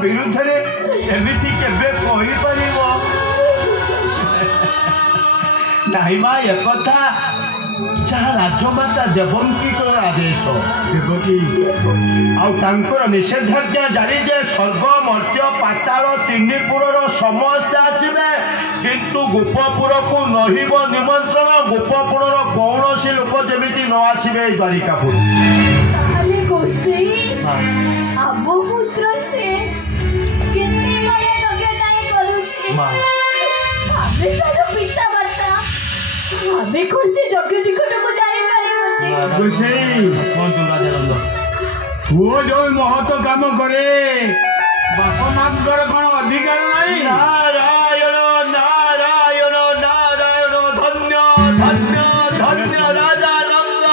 विरुद्ध में एमती केबे कहि परिबो नहीं माँ एक कथा जहाँ राजमाता देवकी को आदेश देवकी आउर निषेधाज्ञा जारी जे स्वर्ग मर्त्य पाताल तीन पुरर समस्त आसवे किंतु गोपपुर को नहिब निमंत्रण गोपपुर कौन सी लोक जमी न आसवे द्वारिकापुर हमें खुशी जगह निकट को जाई पारी खुशी कौन तू राजा वो जो महत्व काम करे बापा मांकर कौन अधिकार नहीं नारायण नारायण नारायण धन्य धन्य धन्य राजा नंद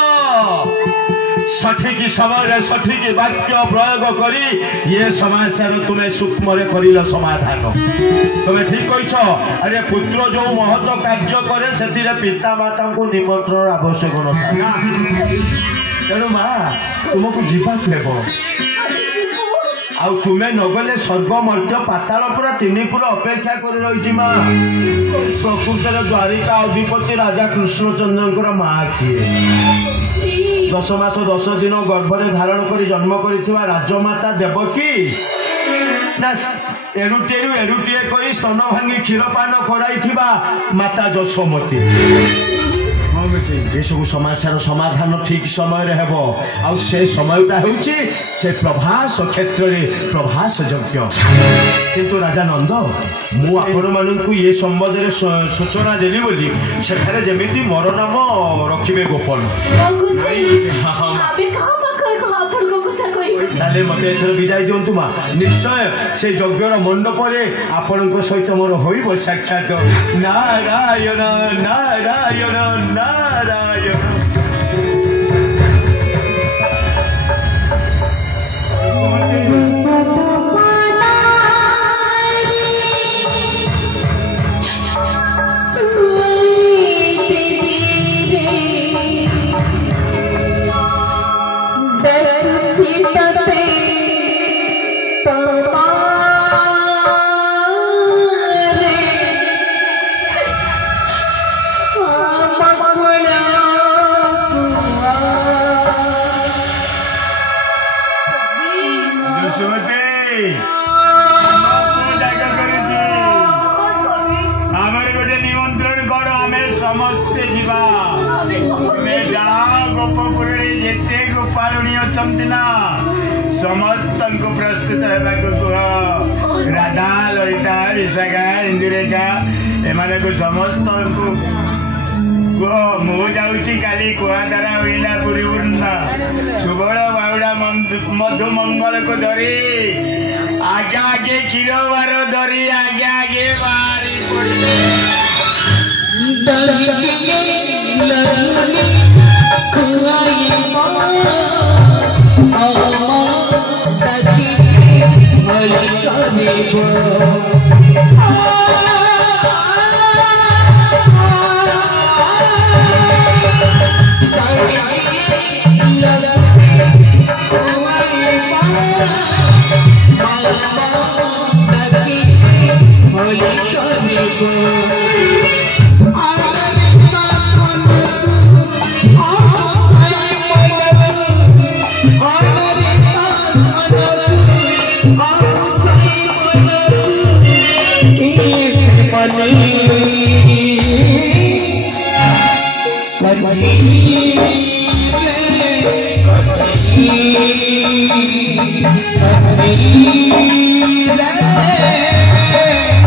सठिक समय सठिक वाक्य प्रयोग करी ये समस्या तुम्हें सूक्ष्म कर समाधान तुम्हें ठीक कह अरे पुत्र जो महत्व कार्य करे से पिता माता को निमंत्रण आवश्यक ना तेणु माँ तुमको जीवाक हेब आ तुम्हें नगले स्वर्ग मर्त्य पाताल पूरा तीन पुर अपेक्षा कर रही माँ प्रकृत द्वारिका अधिपति राजा कृष्णचंद्र माँ किए 10 मास 10 दिन गर्भरे धारण कर जन्म कर राजमाता देवकी ना एरुटेरु एरुटीए कही स्तन भांगी क्षीरपान कराई माता यशोमती ये सब समस्या समाधान ठीक समय हेब से समयटा हूँ से प्रभास क्षेत्र में प्रभास यज्ञ किंतु राजा नंद मु आपण मानू ये संबंध में सूचना देली बोली सेठारे जमी मोर नाम रखिबे गोपन ताले मत एथर विदाय दिंतु माँ निश्चय से यज्ञर मंडप आपण सहित मोर हो साक्षात नारायण नारायण नारायण समस्त प्रस्तुत कह राधा ललिता विशाखा इंदिरेखा एमाने को समस्त कह मु जाऊँगी काली कुआ द्वारा हुईला पुरी वृंदा सुबल बाउड़ा मधु मंगल को धरी आगे आगे क्षीर बार धरी आगे आगे Thank you.